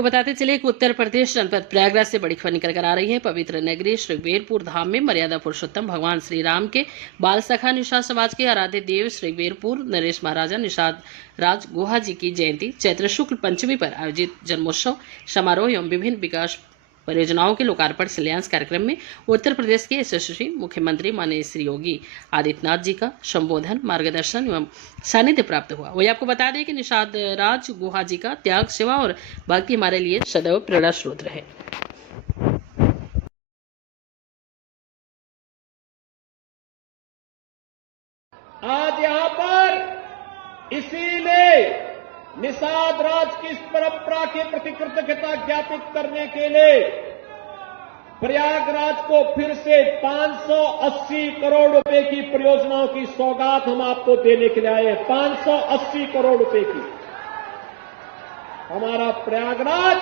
आपको बताते चले कि उत्तर प्रदेश जनपद प्रयागराज से बड़ी खबर निकल कर आ रही है। पवित्र नगरी श्रीवेरपुर धाम में मर्यादा पुरुषोत्तम भगवान श्री राम के बाल सखा निषाद समाज के आराध्य देव श्रीवेरपुर नरेश महाराजा निषाद राज गुहा जी की जयंती चैत्र शुक्ल पंचमी पर आयोजित जन्मोत्सव समारोह एवं विभिन्न विकास परियोजनाओं के लोकार्पण शिलान्यास कार्यक्रम में उत्तर प्रदेश के यशस्वी मुख्यमंत्री माननीय श्री योगी आदित्यनाथ जी का संबोधन मार्गदर्शन एवं सानिध्य प्राप्त हुआ। वही आपको बता दें कि निषाद राज गुहा जी का त्याग सेवा और भक्ति हमारे लिए सदैव प्रेरणा स्रोत रहे। आज यहाँ पर इसीलिए निषाद राज की इस परंपरा के प्रति कृतज्ञता ज्ञापित करने के लिए प्रयागराज को फिर से 580 करोड़ रुपए की परियोजनाओं की सौगात हम आपको देने के लिए आए हैं। 580 करोड़ रुपए की। हमारा प्रयागराज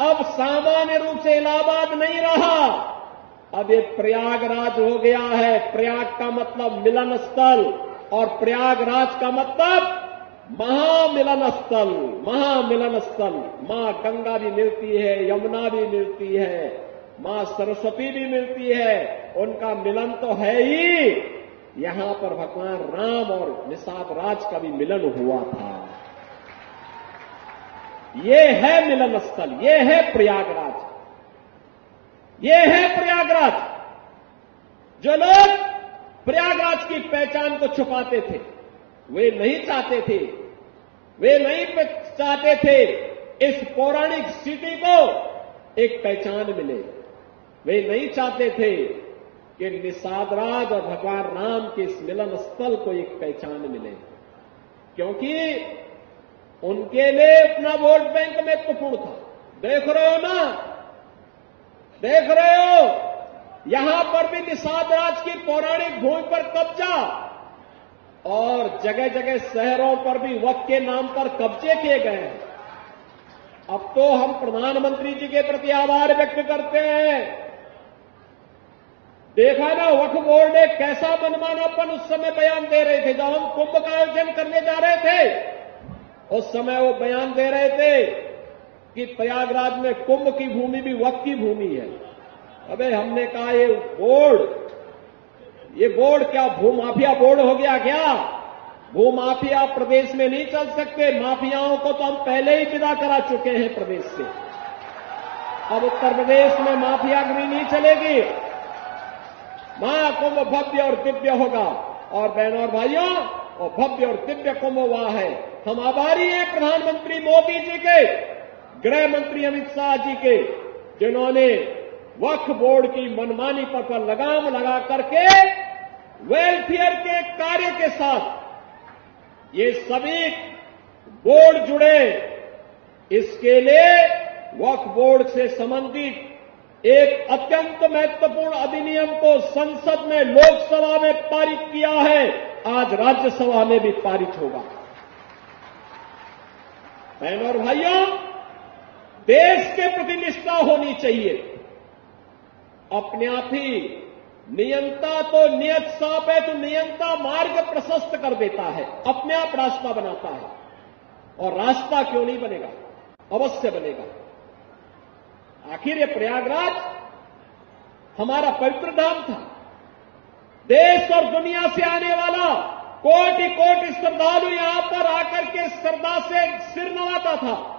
अब सामान्य रूप से इलाहाबाद नहीं रहा, अब ये प्रयागराज हो गया है। प्रयाग का मतलब मिलन स्थल और प्रयागराज का मतलब महामिलन स्थल। महामिलन स्थल। मां गंगा भी मिलती है, यमुना भी मिलती है, मां सरस्वती भी मिलती है, उनका मिलन तो है ही। यहां पर भगवान राम और निषाद राज का भी मिलन हुआ था। ये है मिलन स्थल, ये है प्रयागराज, ये है प्रयागराज। जो लोग प्रयागराज की पहचान को छुपाते थे, वे नहीं चाहते थे, वे नहीं चाहते थे इस पौराणिक सिटी को एक पहचान मिले। वे नहीं चाहते थे कि निषाद राज और भगवान राम के इस मिलन स्थल को एक पहचान मिले, क्योंकि उनके लिए अपना वोट बैंक महत्वपूर्ण था। देख रहे हो ना, देख रहे हो यहां पर भी निषाद राज की पौराणिक भूमि पर कब्जा और जगह जगह शहरों पर भी वक्फ के नाम पर कब्जे किए गए हैं। अब तो हम प्रधानमंत्री जी के प्रति आभार व्यक्त करते हैं। देखा ना वक्फ बोर्ड ने कैसा मनमानापन उस समय बयान दे रहे थे। जब हम कुंभ का आयोजन करने जा रहे थे उस समय वो बयान दे रहे थे कि प्रयागराज में कुंभ की भूमि भी वक्फ की भूमि है। अबे हमने कहा ये बोर्ड क्या भूमाफिया बोर्ड हो गया क्या? भूमाफिया प्रदेश में नहीं चल सकते। माफियाओं को तो हम पहले ही विदा करा चुके हैं प्रदेश से। अब उत्तर प्रदेश में माफियागिरी नहीं चलेगी। महाकुंभ भव्य और दिव्य होगा। और बहनों और भाइयों, वो भव्य और दिव्य कुंभ हुआ है। हम आभारी हैं प्रधानमंत्री मोदी जी के, गृह मंत्री अमित शाह जी के, जिन्होंने वक्फ बोर्ड की मनमानी पर लगाम लगा करके वेलफेयर के कार्य के साथ ये सभी बोर्ड जुड़े। इसके लिए वक्फ बोर्ड से संबंधित एक अत्यंत महत्वपूर्ण अधिनियम को संसद में, लोकसभा में पारित किया है। आज राज्यसभा में भी पारित होगा। बहनों और भाइयों, देश के प्रति निष्ठा होनी चाहिए। अपने आप ही नियंता तो नियत साफ है, तो नियंता मार्ग प्रशस्त कर देता है, अपने आप रास्ता बनाता है। और रास्ता क्यों नहीं बनेगा? अवश्य बनेगा। आखिर ये प्रयागराज हमारा पवित्र धाम था। देश और दुनिया से आने वाला कोटि कोटि श्रद्धालु यहां पर आकर के श्रद्धा से सिर नवाता था।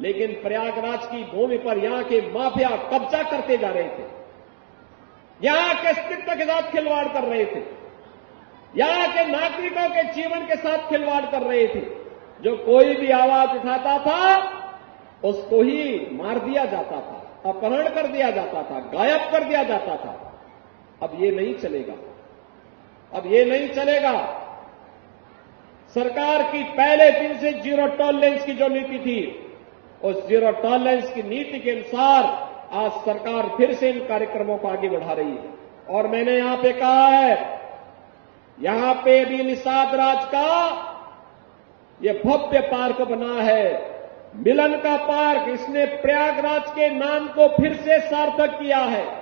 लेकिन प्रयागराज की भूमि पर यहां के माफिया कब्जा करते जा रहे थे, यहां के अस्तित्व के साथ खिलवाड़ कर रहे थे, यहां के नागरिकों के जीवन के साथ खिलवाड़ कर रहे थे। जो कोई भी आवाज उठाता था उसको ही मार दिया जाता था, अपहरण कर दिया जाता था, गायब कर दिया जाता था। अब ये नहीं चलेगा, अब ये नहीं चलेगा। सरकार की पहले दिन से जीरो टॉलरेंस की जो नीति थी, उस जीरो टॉलरेंस की नीति के अनुसार आज सरकार फिर से इन कार्यक्रमों को आगे बढ़ा रही है। और मैंने यहां पे कहा है, यहां पे भी निषाद राज का ये भव्य पार्क बना है, मिलन का पार्क। इसने प्रयागराज के नाम को फिर से सार्थक किया है।